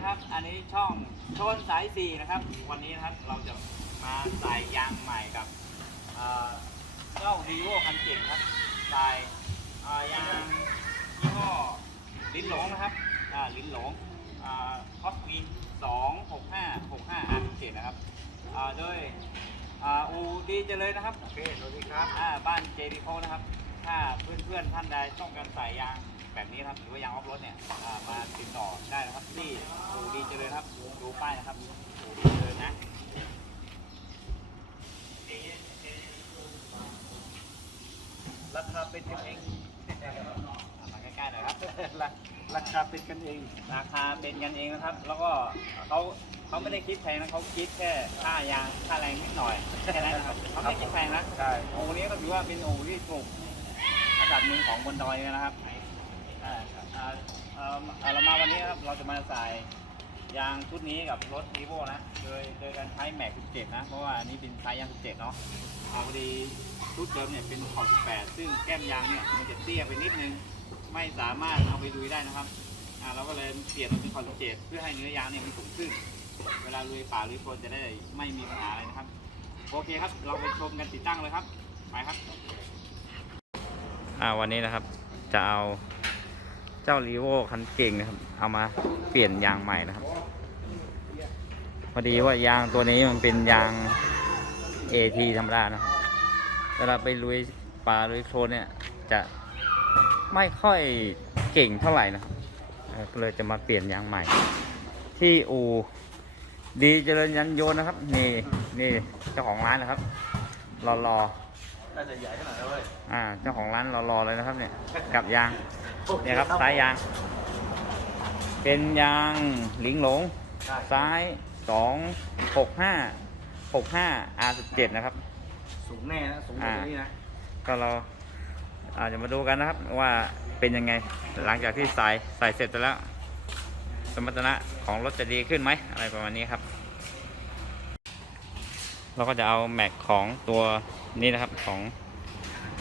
นะครับ อันนี้ช่องชนสายสี่นะครับ วันนี้นะครับเราจะมาใส่ยางใหม่กับเอ่อเจ้าดีโวคันเก่งครับใส่เอ่อยางยี่ห้อลิ้นหลงนะครับอ่าลิ้นหลงอ่าคอสวีสองหกห้าหกห้าอาร์เจ็ดนะครับอ่าโดยอ่าอูดีเจริญนะครับโอเคสวัสดีครับอ่าบ้านเจดีโคนะครับ ถ้าเพื่อนๆท่านใดต้องการใส่ยาง แบบนี้นะครับหรือว่ายางออฟรถเนี่ยอ่ามาติดต่อได้นะครับที่อูดีเจริญครับดูป้ายนะครับอูดีเจริญนะราคาเป็นกันเองอ่ามาใกล้ๆหน่อยครับราราคาเป็นกันเองราคาเป็นกันเองนะครับ แล้วก็เขาเขาไม่ได้คิดแพงนะเขาคิดแค่ค่ายางค่าแรงนิดหน่อยแค่นั้นนะครับเขาไม่ได้คิดแพงนะใช่โอ้นี้ก็ถือว่าเป็นโอ้ที่ถูกอันดับหนึ่งของบนดอยเลยนะครับ อ่าอ่าเอ่ออ่อเรามาวันนี้ครับ เราจะมาใส่ยางชุดนี้กับรถวีโวนะ โดยโดยการใช้แม็ก17 นะ เพราะว่าอันนี้เป็นไซส์ยาง 17 เนาะเอาพอดีชุดเดิมเนี่ยเป็นขอบ18 ซึ่งแก้มยางเนี่ยมันจะเตี้ยไปนิดนึง ไม่สามารถเอาไปลุยได้นะครับอ่าเราก็เลยเปลี่ยนมาเป็นขอบ17 เพื่อให้เนื้อยางเนี่ยมันสูงขึ้น เวลาลุยป่าลุยโคลนจะได้ไม่มีปัญหาอะไรนะครับ โอเคครับ เราไปชมกันติดตั้งเลยครับ ไปครับ อ่าวันนี้นะครับจะเอา เจ้ารีโวคันเก่งนะครับ เอามาเปลี่ยนยางใหม่นะครับ พอดีว่ายางตัวนี้มันเป็นยาง AT ธรรมดานะครับเวลาไปลุยป่าลุยโคลนเนี่ย จะไม่ค่อยเก่งเท่าไหร่นะครับเออก็เลยจะมาเปลี่ยนยางใหม่ ที่อูดีเจริญยันโยนนะครับ นี่นี่เจ้าของร้านนะครับรอรอ น่าจะใหญ่ขนาดนั้นเลยอ่าเจ้าของร้านรอๆเลยนะครับเนี่ยกับยางเนี่ยครับสายยาง เป็นยางหลิงหลงใช่ซ้ายสองหกห้าหกห้า R สิบเจ็ดนะครับ สูงแน่นะสูงกว่านี้นะก็เราอาจจะมาดูกันนะครับว่าเป็นยังไงหลังจากที่ใส่ใส่เสร็จไปแล้ว สมรรถนะของรถจะดีขึ้นไหมอะไรประมาณนี้ครับ เราก็จะเอาแม็กของตัวนี้นะครับของ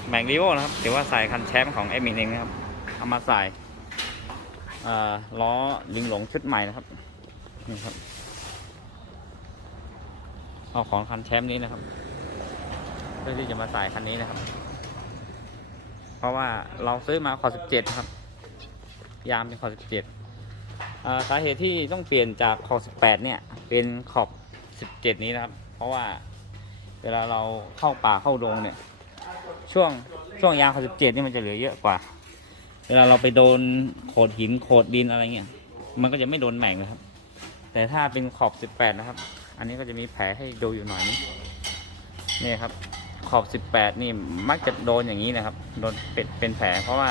แม็กรีโวนะครับหรือว่าใส่คันแชมป์ของเอมิเองนะครับเอามาใส่ล้อลิงหลงชุดใหม่นะครับนี่ครับเอาของคันแชมป์นี้นะครับเพื่อที่จะมาใส่คันนี้นะครับ เพราะว่าเราซื้อมาขอ17ครับ ยามเป็นขอ17อ่าสาเหตุที่ต้องเปลี่ยนจากขอบ 18 เนี่ย เป็นขอบ 17 นี้นะครับ เพราะว่า เวลาเราเข้าป่าเข้าดงเนี่ย ช่วงช่วงยางขอบ17นี่มันจะเหลือเยอะกว่า เวลาเราไปโดนโขดหินโขดดินอะไรเงี้ยมันก็จะไม่โดนแหม่งนะครับ แต่ถ้าเป็นขอบ 18 นะครับ อันนี้ก็จะมีแผลให้ดูอยู่หน่อยนึงนี่ครับ ขอบ 18 นี่มักจะโดนอย่างนี้นะครับ โดนเป็นเป็นแผลเพราะว่า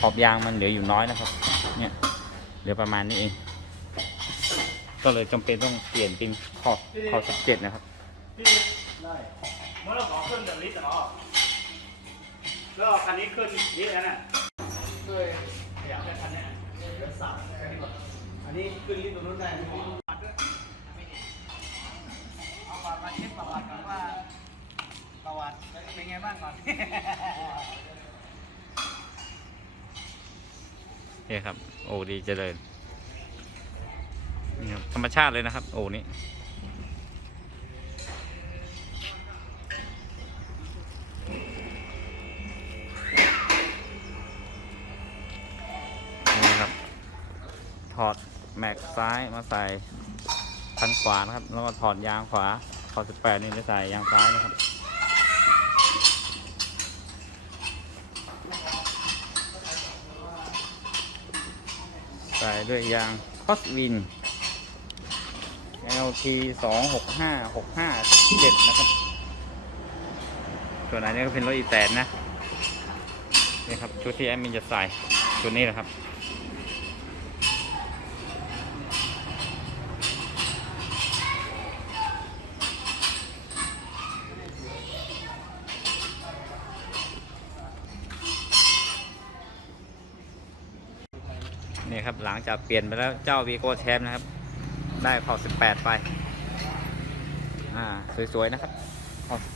ขอบยางมันเหลืออยู่น้อยนะครับ เนี่ยเหลือประมาณนี้เอง ก็เลยจำเป็นต้องเปลี่ยนเป็นขอบขอบ 17 นะครับ ได้เมื่อเราขอขึ้นแบบลิตรอ๋อแล้วคันนี้ขึ้นนี่แล้วน่ะเคยอยากได้คันนี้ยวสั่งแค่นี้ก่อนอันนี้ขึ้นลิฟต์ตรงนู้นได้ไหมเอาก่อนมาเช็คประวัติก่อนว่าประวัติเป็นไงบ้างก่อนนี่ครับ โอ้ดีเจริญนี่ครับธรรมชาติเลยนะครับ โอ้นี่นี่ ถอดแม็กซ้ายมาใส่คันขวานะครับ แล้วก็ถอดยางขวาถอด18นี่จะใส่ยางซ้ายนะครับใส่ด้วยยางคอสวิน LT 2 6 5 6 5 7นะครับ ส่วนอันนี้ก็เป็นรถอีแตนนะนี่ครับชุดที่แอดมินจะใส่ชุดนี้แหละครับ นี่ครับหลังจากเปลี่ยนไปแล้วเจ้าวีโก้แชมป์นะครับ ได้ขอบ18 ไป อ่า สวย ๆ นะครับขอบ18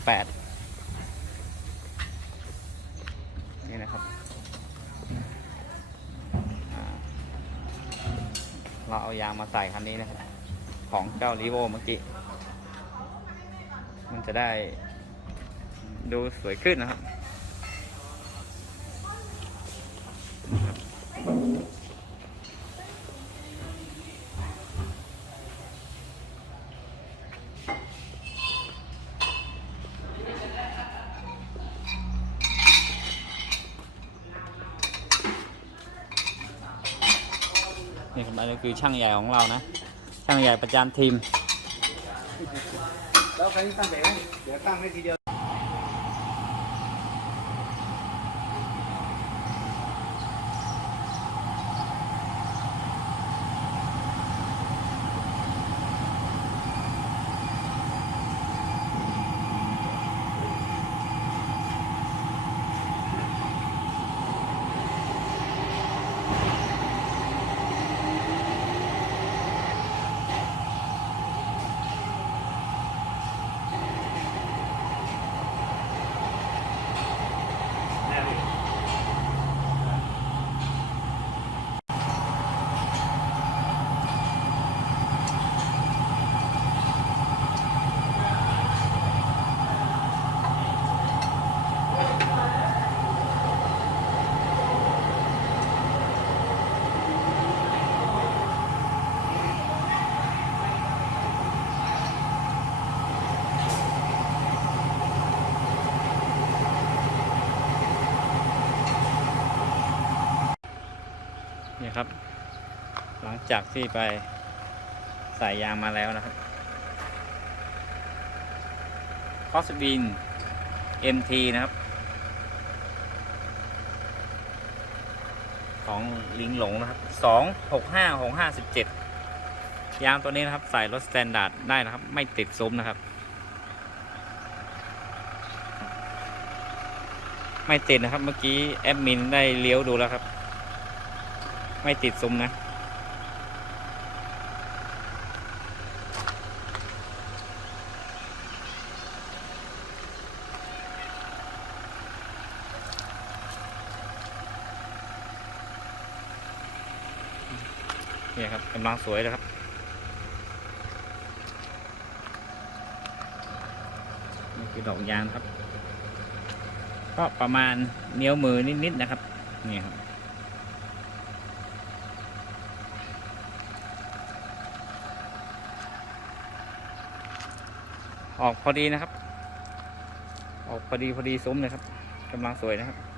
นี่นะครับ เราเอายางมาใส่คันนี้นะครับ ของเจ้าลีโวเมื่อกี้ มันจะได้ดูสวยขึ้นนะครับ นี่คนนี้คือช่างใหญ่ของเรานะ ช่างใหญ่ประจำทีม แล้วใครที่ตั้งแต่เดี๋ยวตั้งให้ทีเดียว ครับ หลังจากที่ไปใส่ยางมาแล้วนะครับคอสบิน MT นะครับ ของลิงหลงนะครับสองหกห้าหกห้าสิบเจ็ดยางตัวนี้นะครับ ใส่รถสแตนดาร์ดได้นะครับ ไม่ติดซุ้มนะครับ ไม่ติดนะครับ เมื่อกี้แอดมินได้เลี้ยวดูแล้วครับ ไม่ติดซุ้มนะเนี่ยครับกำลังสวยเลยครับนี่คือดอกยางครับ ก็ประมาณเนิ้วมือนิดๆนะครับ นี่ครับ ออกพอดีนะครับ ออกพอดีพอดีซุ้มเลยครับกำลังสวยนะครับ